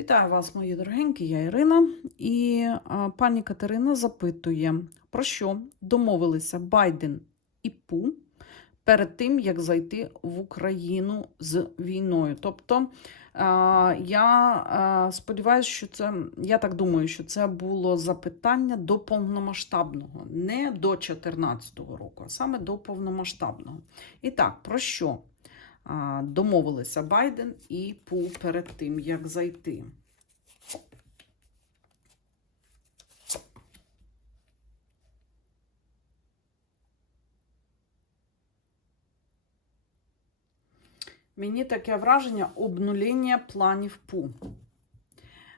Вітаю вас, мої дорогенькі, я Ірина. І а, пані Катерина запитує, про що домовилися Байден і Пу перед тим, як зайти в Україну з війною. Тобто, а, я сподіваюся, що це, я так думаю, що це було запитання до повномасштабного, не до 2014 року, а саме до повномасштабного. І так, про що? Домовилися Байден і Пу перед тим, як зайти. Мені таке враження обнуління планів Пу.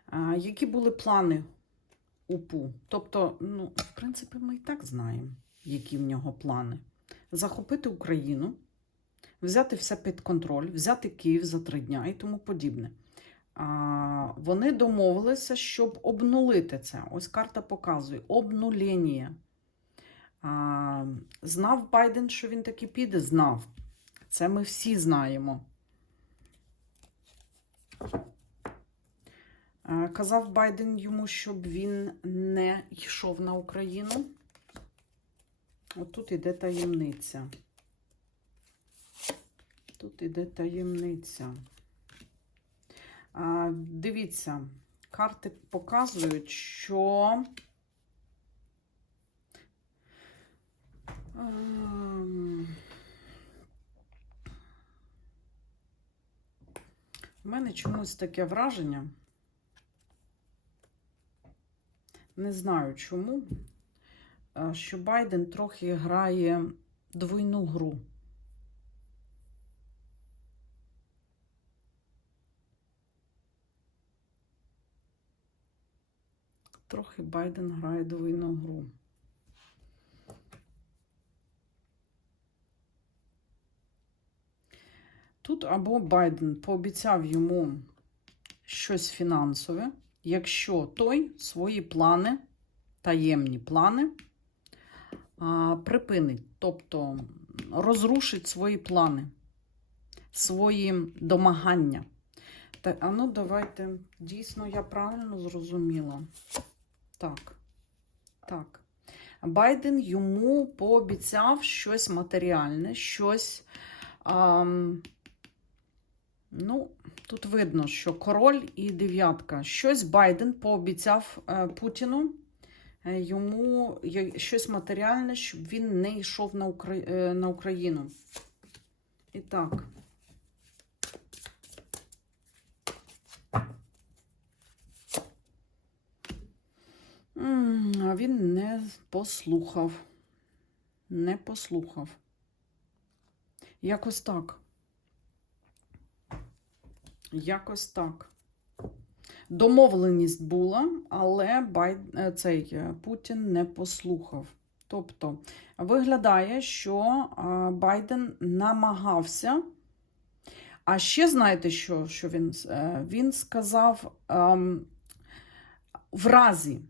А, які були плани у Пу? Тобто, ну, в принципі, ми і так знаємо, які в нього плани. Захопити Україну взяти все під контроль, взяти Київ за три дня і тому подібне. Вони домовилися, щоб обнулити це. Ось карта показує обнулення. Знав Байден, що він таки піде? Знав. Це ми всі знаємо. Казав Байден йому, щоб він не йшов на Україну. От тут іде таємниця. Тут іде таємниця. А, Дивіться, карти показують, що. Ем, У мене чомусь таке враження. Не знаю чому, е, що Байден трохи грає двойну гру. Трохи Байден грає двойну гру. Тут або Байден пообіцяв йому щось фінансове, якщо той свої плани, таємні плани, припинить, тобто розрушить свої плани, свої домагання. Та, а ну, давайте, дійсно, я правильно зрозуміла. Так, так. Байден йому пообіцяв щось матеріальне, щось. А, ну, тут видно, що король і дев'ятка. Щось Байден пообіцяв е, Путіну. е, Йому щось матеріальне, щоб він не йшов на, е, на Україну. І так. М, А він не послухав. Не послухав. Якось так. Якось так. Домовленість була, але Бай... е, цей е, Путін не послухав. Тобто, виглядає, що Байден намагався. А ще знаєте, що, що він, е, він сказав ем, в разі,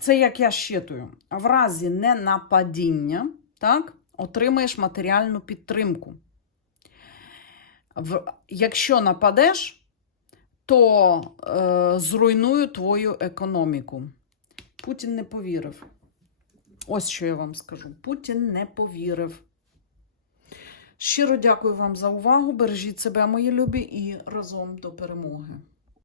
це як я щитую, в разі ненападіння, так, отримаєш матеріальну підтримку. В, якщо нападеш, то е, зруйную твою економіку. Путін не повірив. Ось що я вам скажу. Путін не повірив. Щиро дякую вам за увагу. Бережіть себе, мої любі, і разом до перемоги.